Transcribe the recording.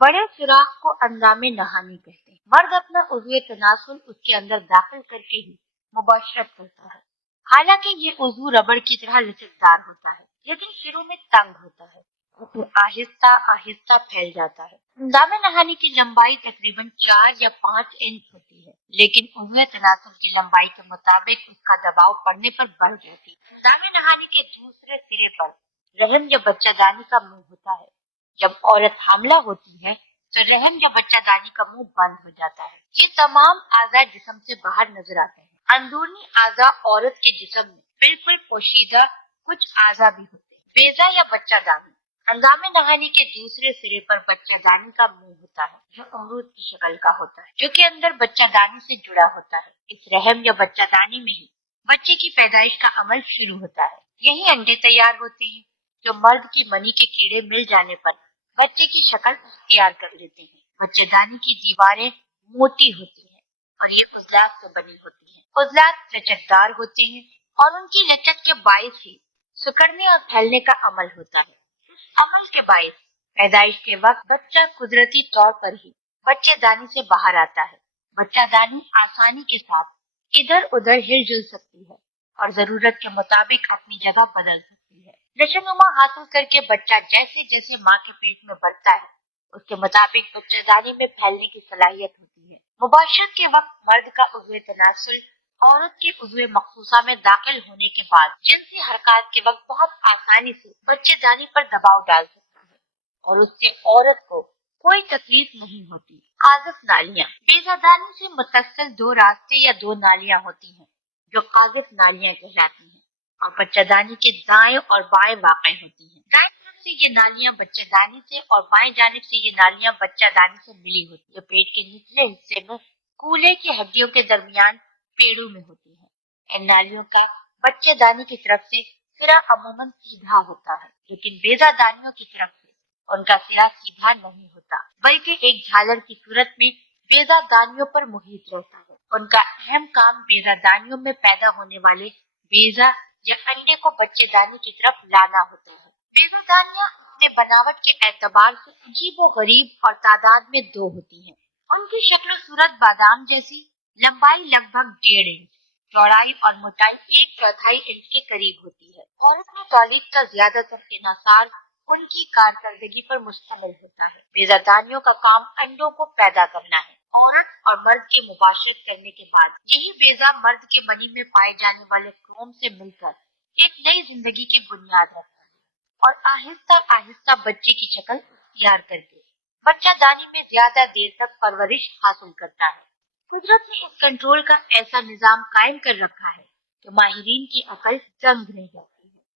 बड़े सुराख को अंदामे नहानी कहते हैं। मर्द अपना उज़्व तनासुल उसके अंदर दाखिल करके ही मुबाशरत करता है। हालांकि ये उज़्व रबड़ की तरह लचकदार होता है, लेकिन शुरू में तंग होता है, फिर आहिस्ता आहिस्ता फैल जाता है। अंदामे नहानी की लंबाई तकरीबन 4 या 5 इंच होती है, लेकिन उज़्व तनासुल की लंबाई के मुताबिक उसका दबाव पड़ने पर बढ़ जाती है। अंदामे नहानी के दूसरे सिरे पर रहम या बच्चादानी का मुंह होता है। जब औरत हामला होती है तो रहम या बच्चादानी का मुंह बंद हो जाता है। ये तमाम आज़ा जिस्म से बाहर नजर आते हैं। अंदरूनी आज़ा औरत के जिस्म में बिल्कुल पोशीदा कुछ आज़ा भी होते हैं। बेजा या बच्चादानी, अंदामे नहानी के दूसरे सिरे पर बच्चादानी का मुंह होता है, जो अमरूद की शक्ल का होता है, जो कि अंदर बच्चादानी से जुड़ा होता है। इस रहम या बच्चादानी में ही बच्चे की पैदाइश का अमल शुरू होता है। यही अंडे तैयार होते हैं, जो मर्द की मनी के कीड़े मिल जाने पर बच्चे की शक्ल तैयार कर लेते हैं। बच्चेदानी की दीवारें मोटी होती हैं और ये उजलात से बनी होती हैं। उजलात लचकदार होते हैं और उनकी लचक के बायस ही सिकुड़ने और फैलने का अमल होता है। इस अमल के बायस पैदाइश के वक्त बच्चा कुदरती तौर पर ही बच्चेदानी से बाहर आता है। बच्चादानी आसानी के साथ इधर उधर हिलजुल सकती है और जरूरत के मुताबिक अपनी जगह बदल सकती है। नशोनुमा हासिल करके बच्चा जैसे जैसे माँ के पेट में बढ़ता है, उसके मुताबिक बच्चेदानी में फैलने की सलाहियत होती है। मुबाशरत के वक्त मर्द का उज़्व तनासुल औरत के उज़्व मखसूसा में दाखिल होने के बाद जिनसी हरकत के वक्त बहुत आसानी से बच्चेदानी पर दबाव डाल सकता है और उससे औरत को कोई तकलीफ नहीं होती। काज़िफ नालियाँ, बेजादानी से मुतस्सिल 2 रास्ते या 2 नालियाँ होती हैं, जो काज़िफ नालियाँ कहलाती हैं और बच्चेदानी के दाएं और बाएं वाक़ होती हैं। दाएं तरफ से ये नालियाँ बच्चेदानी से और बाएं जानिब से ये नालियाँ बच्चेदानी से मिली होती है। पेट के निचले हिस्से में कूल्हे की हड्डियों के दरमियान पेड़ों में होती है। इन नालियों का बच्चेदानी की तरफ से सिरा अमूमन सीधा होता है, लेकिन बेजादानियों की तरफ से उनका सिरा सीधा नहीं होता, बल्कि एक झालर की सूरत में बेजादानियों पर मुहित रहता है। उनका अहम काम बेजादानियों में पैदा होने वाले बेजा या अंडे को बच्चेदानी की तरफ लाना होता है। बेजादानियां अपने बनावट के एतबार से अजीबो गरीब और तादाद में 2 होती हैं। उनकी शक्ल सूरत बादाम जैसी, लंबाई लगभग 1.5 इंच, चौड़ाई और मोटाई 1/4 इंच के करीब होती है। औरत में तौलीद का ज्यादातर इन्हिसार उनकी कारकर्दगी पर मुश्तमिल होता है। बेजादानियों का काम अंडों को पैदा करना है। औरत और मर्द के मुबाशरत करने के बाद यही बेजा मर्द के मनी में पाए जाने वाले क्रोम से मिलकर एक नई जिंदगी की बुनियाद रखता है और आहिस्ता आहिस्ता बच्चे की शक्ल इख्तियार करके बच्चादानी में ज्यादा देर तक परवरिश हासिल करता है। कुदरत ने इस कंट्रोल का ऐसा निजाम कायम कर रखा है कि माहिरीन की अकल दंग रह जाती है।